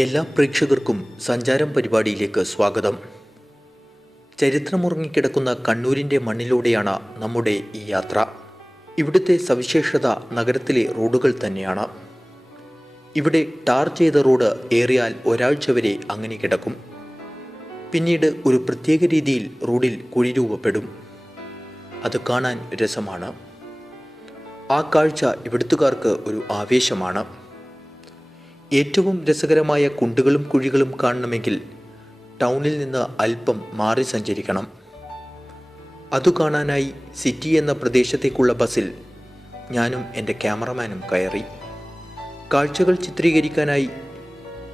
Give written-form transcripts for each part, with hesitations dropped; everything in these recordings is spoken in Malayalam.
എല്ലാ പ്രേക്ഷകർക്കും സഞ്ചാരം പരിപാടിയിലേക്ക് സ്വാഗതം. ചരിത്രമുറങ്ങിക്കിടക്കുന്ന കണ്ണൂരിൻ്റെ മണ്ണിലൂടെയാണ് നമ്മുടെ ഈ യാത്ര. ഇവിടുത്തെ സവിശേഷത നഗരത്തിലെ റോഡുകൾ തന്നെയാണ്. ഇവിടെ ടാർ ചെയ്ത റോഡ് ഏറിയാൽ ഒരാഴ്ച വരെ അങ്ങനെ കിടക്കും. പിന്നീട് ഒരു പ്രത്യേക രീതിയിൽ റോഡിൽ കുഴി രൂപപ്പെടും. അത് കാണാൻ രസമാണ്. ആ കാഴ്ച ഇവിടുത്തുകാർക്ക് ഒരു ആവേശമാണ്. ഏറ്റവും രസകരമായ കുണ്ടുകളും കുഴികളും കാണണമെങ്കിൽ ടൗണിൽ നിന്ന് അല്പം മാറി സഞ്ചരിക്കണം. അതു കാണാനായി സിറ്റി എന്ന പ്രദേശത്തേക്കുള്ള ബസ്സിൽ ഞാനും എൻ്റെ ക്യാമറമാനും കയറി. കാഴ്ചകൾ ചിത്രീകരിക്കാനായി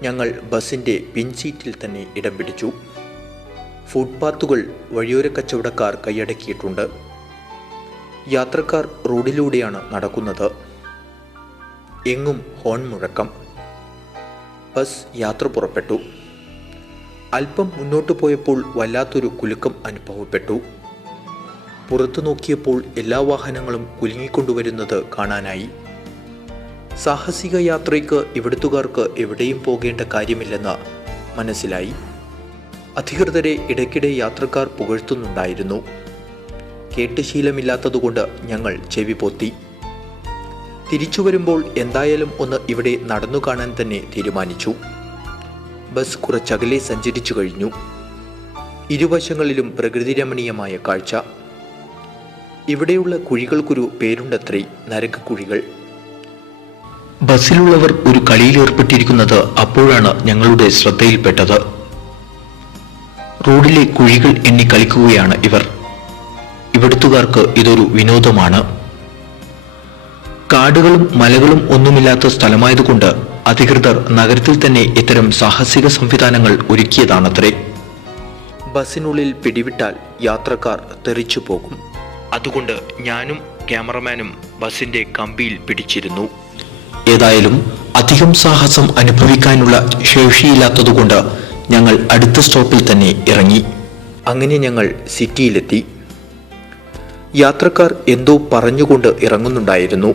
ഞങ്ങൾ ബസ്സിൻ്റെ പിൻസീറ്റിൽ തന്നെ ഇടം പിടിച്ചു. ഫുട്പാത്തുകൾ വഴിയോര കച്ചവടക്കാർ കൈയടക്കിയിട്ടുണ്ട്. യാത്രക്കാർ റോഡിലൂടെയാണ് നടക്കുന്നത്. എങ്ങും ഹോൺ മുഴക്കം. ബസ് യാത്ര പുറപ്പെട്ടു. അല്പം മുന്നോട്ട് പോയപ്പോൾ വല്ലാത്തൊരു കുലുക്കം അനുഭവപ്പെട്ടു. പുറത്തു നോക്കിയപ്പോൾ എല്ലാ വാഹനങ്ങളും കുലുങ്ങിക്കൊണ്ടുവരുന്നത് കാണാനായി. സാഹസിക യാത്രയ്ക്ക് ഇവിടുത്തുകാർക്ക് എവിടെയും പോകേണ്ട കാര്യമില്ലെന്ന് മനസ്സിലായി. അധികൃതരെ ഇടയ്ക്കിടെ യാത്രക്കാർ പുകഴ്ത്തുന്നുണ്ടായിരുന്നു. കേട്ട് ശീലമില്ലാത്തതുകൊണ്ട് ഞങ്ങൾ ചെവി പൊത്തി. തിരിച്ചു വരുമ്പോൾ എന്തായാലും ഒന്ന് ഇവിടെ നടന്നു കാണാൻ തന്നെ തീരുമാനിച്ചു. ബസ് കുറച്ചകലെ സഞ്ചരിച്ചു കഴിഞ്ഞു. ഇരുവശങ്ങളിലും പ്രകൃതിരമണീയമായ കാഴ്ച. ഇവിടെയുള്ള കുഴികൾക്കൊരു പേരുണ്ടത്രേ, നരകക്കുഴികൾ. ബസ്സിലുള്ളവർ ഒരു കളിയിലേർപ്പെട്ടിരിക്കുന്നത് അപ്പോഴാണ് ഞങ്ങളുടെ ശ്രദ്ധയിൽപ്പെട്ടത്. റോഡിലെ കുഴികൾ എണ്ണി കളിക്കുകയാണ് ഇവർ. ഇവിടുത്തുകാർക്ക് ഇതൊരു വിനോദമാണ്. കാടുകളും മലകളും ഒന്നുമില്ലാത്ത സ്ഥലമായതുകൊണ്ട് അധികൃതർ നഗരത്തിൽ തന്നെ ഇത്തരം സാഹസിക സംവിധാനങ്ങൾ ഒരുക്കിയതാണത്രേ. ബസ്സിനുള്ളിൽ പിടിവിട്ടാൽ യാത്രക്കാർ തെറിച്ചു പോകും. അതുകൊണ്ട് ഞാനും ക്യാമറമാനും ബസ്സിന്റെ കമ്പിയിൽ പിടിച്ചിരുന്നു. ഏതായാലും അധികം സാഹസം അനുഭവിക്കാനുള്ള ശേഷിയില്ലാത്തതുകൊണ്ട് ഞങ്ങൾ അടുത്ത സ്റ്റോപ്പിൽ തന്നെ ഇറങ്ങി. അങ്ങനെ ഞങ്ങൾ സിറ്റിയിലെത്തി. യാത്രക്കാർ എന്തോ പറഞ്ഞുകൊണ്ട് ഇറങ്ങുന്നുണ്ടായിരുന്നു.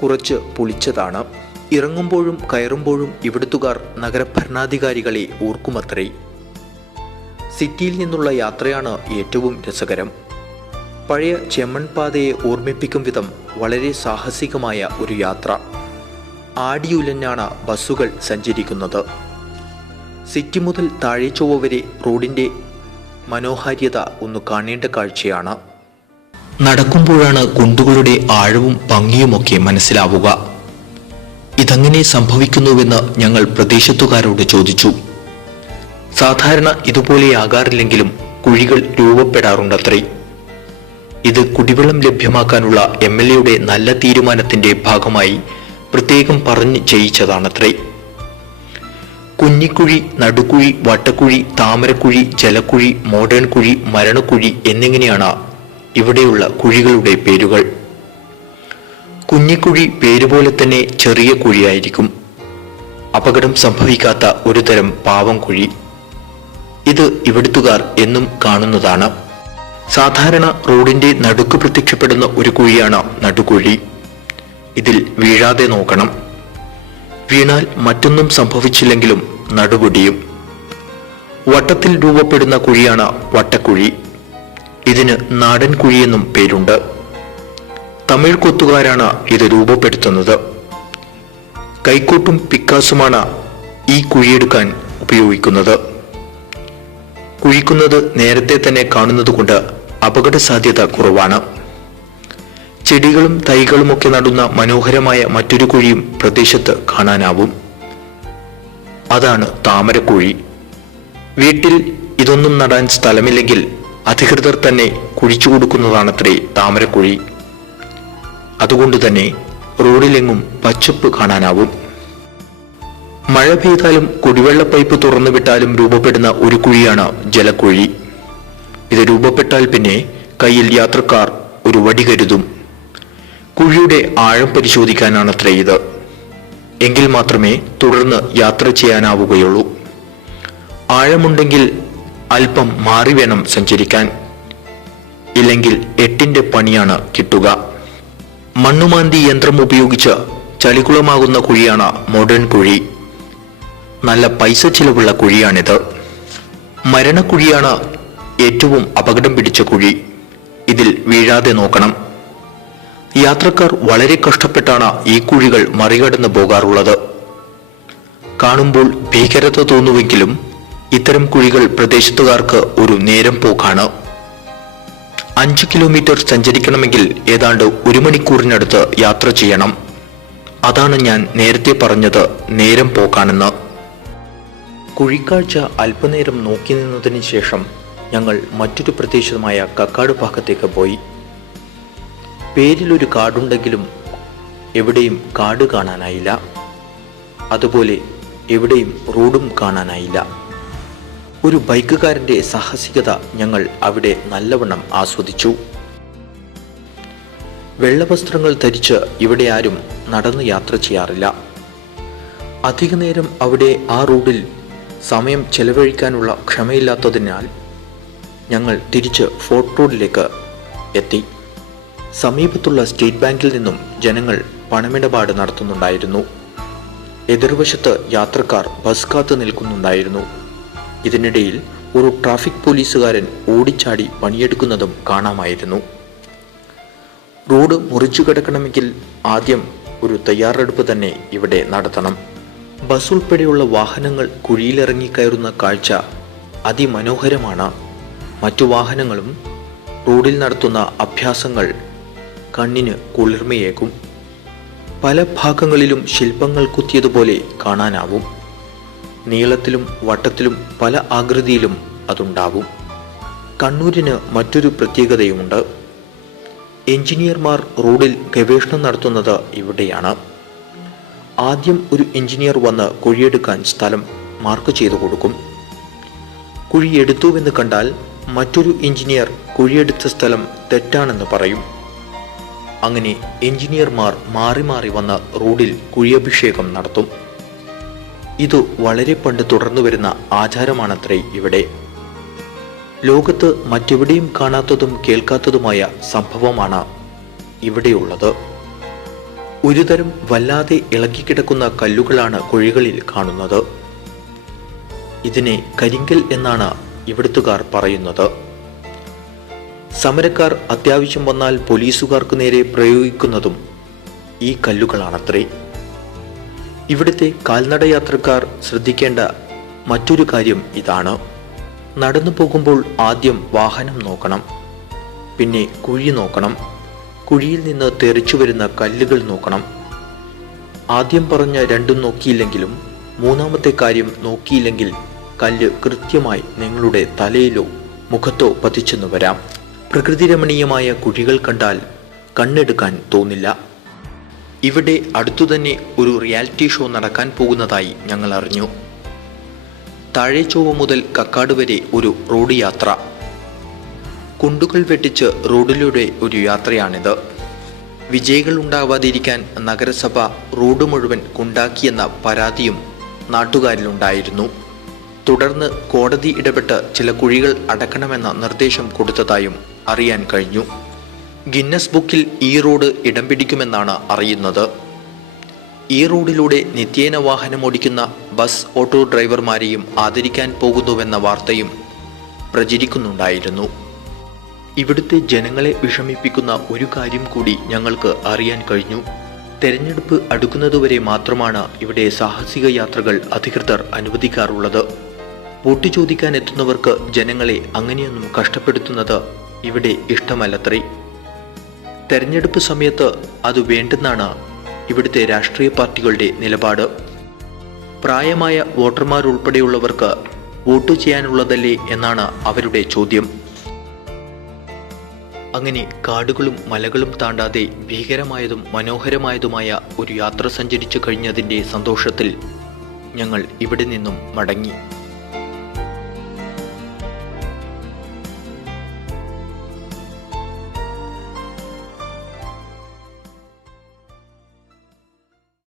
കുറച്ച് പുളിച്ചതാണ്. ഇറങ്ങുമ്പോഴും കയറുമ്പോഴും ഇവിടുത്തുകാർ നഗരഭരണാധികാരികളെ ഓർക്കുമത്രേ. സിറ്റിയിൽ നിന്നുള്ള യാത്രയാണ് ഏറ്റവും രസകരം. പഴയ ചെമ്മൺപാതയെ ഓർമ്മിപ്പിക്കും വിധം വളരെ സാഹസികമായ ഒരു യാത്ര. ആടിയുലഞ്ഞാണ് ബസ്സുകൾ സഞ്ചരിക്കുന്നത്. സിറ്റി മുതൽ താഴെ ചൊവ്വ വരെ റോഡിൻ്റെ മനോഹാരിത ഒന്ന് കാണേണ്ട കാഴ്ചയാണ്. നടക്കുമ്പോഴാണ് കുണ്ടുകളുടെ ആഴവും ഭംഗിയുമൊക്കെ മനസ്സിലാവുക. ഇതെങ്ങനെ സംഭവിക്കുന്നുവെന്ന് ഞങ്ങൾ പ്രദേശത്തുകാരോട് ചോദിച്ചു. സാധാരണ ഇതുപോലെയാകാറില്ലെങ്കിലും കുഴികൾ രൂപപ്പെടാറുണ്ടത്രേ. ഇത് കുടിവെള്ളം ലഭ്യമാക്കാനുള്ള MLAയുടെ നല്ല തീരുമാനത്തിന്റെ ഭാഗമായി പ്രത്യേകം പറഞ്ഞ് ചെയ്യിച്ചതാണത്രേ. കുഞ്ഞിക്കുഴി, നടുക്കുഴി, വട്ടക്കുഴി, താമരക്കുഴി, ജലക്കുഴി, മോഡേൺ കുഴി, മരണക്കുഴി എന്നിങ്ങനെയാണ് ഇവിടെയുള്ള കുഴികളുടെ പേരുകൾ. കുഞ്ഞിക്കുഴി പേരുപോലെ തന്നെ ചെറിയ കുഴിയായിരിക്കും. അപകടം സംഭവിക്കാത്ത ഒരു തരം പാവം കുഴി. ഇത് ഇവിടുത്തുകാർ എന്നും കാണുന്നതാണ്. സാധാരണ റോഡിന്റെ നടുക്ക് പ്രത്യക്ഷപ്പെടുന്ന ഒരു കുഴിയാണ് നടുക്കുഴി. ഇതിൽ വീഴാതെ നോക്കണം. വീണാൽ മറ്റൊന്നും സംഭവിച്ചില്ലെങ്കിലും നടുപൊടിയും. വട്ടത്തിൽ രൂപപ്പെടുന്ന കുഴിയാണ് വട്ടക്കുഴി. ഇതിന് നാടൻ കുഴിയെന്നും പേരുണ്ട്. തമിഴ് കൊത്തുകാരാണ് ഇത് രൂപപ്പെടുത്തുന്നത്. കൈക്കോട്ടും പിക്കാസുമാണ് ഈ കുഴിയെടുക്കാൻ ഉപയോഗിക്കുന്നത്. കുഴിക്കുന്നത് നേരത്തെ തന്നെ കാണുന്നതുകൊണ്ട് അപകട സാധ്യത കുറവാണ്. ചെടികളും തൈകളുമൊക്കെ നടുന്ന മനോഹരമായ മറ്റൊരു കുഴിയും പ്രദേശത്ത് കാണാനാവും. അതാണ് താമരക്കുഴി. വീട്ടിൽ ഇതൊന്നും നടാൻ സ്ഥലമില്ലെങ്കിൽ അധികൃതർ തന്നെ കുഴിച്ചു കൊടുക്കുന്നതാണത്രേ താമരക്കുഴി. അതുകൊണ്ട് തന്നെ റോഡിലെങ്ങും പച്ചപ്പ് കാണാനാവും. മഴ പെയ്താലും കുടിവെള്ള പൈപ്പ് തുറന്നു വിട്ടാലും രൂപപ്പെടുന്ന ഒരു കുഴിയാണ് ജലക്കുഴി. ഇത് രൂപപ്പെട്ടാൽ പിന്നെ കയ്യിൽ യാത്രക്കാർ ഒരു വടി കരുതും. കുഴിയുടെ ആഴം പരിശോധിക്കാനാണത്രേ ഇത്. എങ്കിൽ മാത്രമേ തുടർന്ന് യാത്ര ചെയ്യാനാവുകയുള്ളൂ. ആഴമുണ്ടെങ്കിൽ അല്പം മാറി വേണം സഞ്ചരിക്കാൻ. ഇല്ലെങ്കിൽ 8ന്റെ പണിയാണ് കിട്ടുക. മണ്ണുമാന്തി യന്ത്രം ഉപയോഗിച്ച് ചളിക്കുളമാകുന്ന കുഴിയാണ് മോഡേൺ കുഴി. നല്ല പൈസ ചിലവുള്ള കുഴിയാണിത്. മരണക്കുഴിയാണ് ഏറ്റവും അപകടം പിടിച്ച കുഴി. ഇതിൽ വീഴാതെ നോക്കണം. യാത്രക്കാർ വളരെ കഷ്ടപ്പെട്ടാണ് ഈ കുഴികൾ മറികടന്നു പോകാറുള്ളത്. കാണുമ്പോൾ ഭീകരത തോന്നുമെങ്കിലും ഇത്തരം കുഴികൾ പ്രദേശത്തുകാർക്ക് ഒരു നേരം പോക്കാണ്. 5 കിലോമീറ്റർ സഞ്ചരിക്കണമെങ്കിൽ ഏതാണ്ട് 1 മണിക്കൂറിനടുത്ത് യാത്ര ചെയ്യണം. അതാണ് ഞാൻ നേരത്തെ പറഞ്ഞത് നേരം പോക്കാണെന്ന്. കുഴിക്കാഴ്ച അല്പനേരം നോക്കി നിന്നതിന് ശേഷം ഞങ്ങൾ മറ്റൊരു പ്രദേശമായ കക്കാട് ഭാഗത്തേക്ക് പോയി. പേരിലൊരു കാടുണ്ടെങ്കിലും എവിടെയും കാട് കാണാനായില്ല. അതുപോലെ എവിടെയും റോഡും കാണാനായില്ല. ഒരു ബൈക്കുകാരന്റെ സാഹസികത ഞങ്ങൾ അവിടെ നല്ലവണ്ണം ആസ്വദിച്ചു. വെള്ളവസ്ത്രങ്ങൾ ധരിച്ച് ഇവിടെ ആരും നടന്ന് യാത്ര ചെയ്യാറില്ല. അധിക നേരം അവിടെ ആ റോഡിൽ സമയം ചെലവഴിക്കാനുള്ള ക്ഷമയില്ലാത്തതിനാൽ ഞങ്ങൾ തിരിച്ച് ഫോർട്ട് റോഡിലേക്ക് എത്തി. സമീപത്തുള്ള സ്റ്റേറ്റ് ബാങ്കിൽ നിന്നും ജനങ്ങൾ പണമിടപാട് നടത്തുന്നുണ്ടായിരുന്നു. എതിർവശത്ത് യാത്രക്കാർ ബസ് കാത്തു നിൽക്കുന്നുണ്ടായിരുന്നു. ഇതിനിടയിൽ ഒരു ട്രാഫിക് പോലീസുകാരൻ ഓടിച്ചാടി പണിയെടുക്കുന്നതും കാണാമായിരുന്നു. റോഡ് മുറിച്ചു കിടക്കണമെങ്കിൽ ആദ്യം ഒരു തയ്യാറെടുപ്പ് തന്നെ ഇവിടെ നടത്തണം. ബസ് ഉൾപ്പെടെയുള്ള വാഹനങ്ങൾ കുഴിയിലിറങ്ങി കയറുന്ന കാഴ്ച അതിമനോഹരമാണ്. മറ്റു വാഹനങ്ങളും റോഡിൽ നടത്തുന്ന അഭ്യാസങ്ങൾ കണ്ണിന് കുളിർമയേകും. പല ഭാഗങ്ങളിലും ശില്പങ്ങൾ കുത്തിയതുപോലെ കാണാനാവും. നീളത്തിലും വട്ടത്തിലും പല ആകൃതിയിലും അതുണ്ടാവും. കണ്ണൂരിന് മറ്റൊരു പ്രത്യേകതയുമുണ്ട്. എഞ്ചിനീയർമാർ റോഡിൽ ഗവേഷണം നടത്തുന്നത് ഇവിടെയാണ്. ആദ്യം ഒരു എഞ്ചിനീയർ വന്ന് കുഴിയെടുക്കാൻ സ്ഥലം മാർക്ക് ചെയ്തു കൊടുക്കും. കുഴിയെടുത്തുവെന്ന് കണ്ടാൽ മറ്റൊരു എഞ്ചിനീയർ കുഴിയെടുത്ത സ്ഥലം തെറ്റാണെന്ന് പറയും. അങ്ങനെ എഞ്ചിനീയർമാർ മാറി മാറി വന്ന് റോഡിൽ കുഴിയഭിഷേകം നടത്തും. ഇത് വളരെ പണ്ട് തുടർന്നു വരുന്ന ആചാരമാണത്രേ ഇവിടെ. ലോകത്ത് മറ്റെവിടെയും കാണാത്തതും കേൾക്കാത്തതുമായ സംഭവമാണ് ഇവിടെയുള്ളത്. ഒരുതരം വല്ലാതെ ഇളകിക്കിടക്കുന്ന കല്ലുകളാണ് കുഴികളിൽ കാണുന്നത്. ഇതിനെ കരിങ്കൽ എന്നാണ് ഇവിടുത്തുകാർ പറയുന്നത്. സമരക്കാർ അത്യാവശ്യം വന്നാൽ പോലീസുകാർക്ക് നേരെ പ്രയോഗിക്കുന്നതും ഈ കല്ലുകളാണത്രേ. ഇവിടുത്തെ കാൽനട യാത്രക്കാർ ശ്രദ്ധിക്കേണ്ട മറ്റൊരു കാര്യം ഇതാണ്. നടന്നു പോകുമ്പോൾ ആദ്യം വാഹനം നോക്കണം, പിന്നെ കുഴി നോക്കണം, കുഴിയിൽ നിന്ന് തെറിച്ചു വരുന്ന കല്ലുകൾ നോക്കണം. ആദ്യം പറഞ്ഞ രണ്ടും നോക്കിയില്ലെങ്കിലും മൂന്നാമത്തെ കാര്യം നോക്കിയില്ലെങ്കിൽ കല്ല് കൃത്യമായി നിങ്ങളുടെ തലയിലോ മുഖത്തോ പതിച്ചെന്നു വരാം. പ്രകൃതിരമണീയമായ കുഴികൾ കണ്ടാൽ കണ്ണെടുക്കാൻ തോന്നില്ല. ഇവിടെ അടുത്തുതന്നെ ഒരു റിയാലിറ്റി ഷോ നടക്കാൻ പോകുന്നതായി ഞങ്ങൾ അറിഞ്ഞു. താഴേച്ചൊവ്വ മുതൽ കക്കാട് വരെ ഒരു റോഡ് യാത്ര. കുണ്ടുകൾ വെട്ടിച്ച് റോഡിലൂടെ ഒരു യാത്രയാണിത്. വിജയികൾ ഉണ്ടാവാതിരിക്കാൻ നഗരസഭ റോഡ് മുഴുവൻ കുണ്ടാക്കിയെന്ന പരാതിയും നാട്ടുകാരിലുണ്ടായിരുന്നു. തുടർന്ന് കോടതി ഇടപെട്ട് ചില കുഴികൾ അടക്കണമെന്ന നിർദ്ദേശം കൊടുത്തതായും അറിയാൻ കഴിഞ്ഞു. ഗിന്നസ് ബുക്കിൽ ഈ റോഡ് ഇടം പിടിക്കുമെന്നാണ് അറിയുന്നത്. ഈ റോഡിലൂടെ നിത്യേന വാഹനമോടിക്കുന്ന ബസ് ഓട്ടോ ഡ്രൈവർമാരെയും ആദരിക്കാൻ പോകുന്നുവെന്ന വാർത്തയും പ്രചരിക്കുന്നുണ്ടായിരുന്നു. ഇവിടുത്തെ ജനങ്ങളെ വിഷമിപ്പിക്കുന്ന ഒരു കാര്യം കൂടി ഞങ്ങൾക്ക് അറിയാൻ കഴിഞ്ഞു. തെരഞ്ഞെടുപ്പ് അടുക്കുന്നതുവരെ മാത്രമാണ് ഇവിടെ സാഹസിക യാത്രകൾ അധികൃതർ അനുവദിക്കാറുള്ളത്. വോട്ട് ചോദിക്കാൻ എത്തുന്നവർക്ക് ജനങ്ങളെ അങ്ങനെയൊന്നും കഷ്ടപ്പെടുത്തുന്നത് ഇവിടെ ഇഷ്ടമല്ലത്രേ. തെരഞ്ഞെടുപ്പ് സമയത്ത് അത് വേണ്ടെന്നാണ് ഇവിടുത്തെ രാഷ്ട്രീയ പാർട്ടികളുടെ നിലപാട്. പ്രായമായ വോട്ടർമാരുൾപ്പെടെയുള്ളവർക്ക് വോട്ട് ചെയ്യാനുള്ളതല്ലേ എന്നാണ് അവരുടെ ചോദ്യം. അങ്ങനെ കാടുകളും മലകളും താണ്ടാതെ ഭീകരമായതും മനോഹരമായതുമായ ഒരു യാത്ര സഞ്ചരിച്ചു കഴിഞ്ഞതിൻ്റെ സന്തോഷത്തിൽ ഞങ്ങൾ ഇവിടെ നിന്നും മടങ്ങി.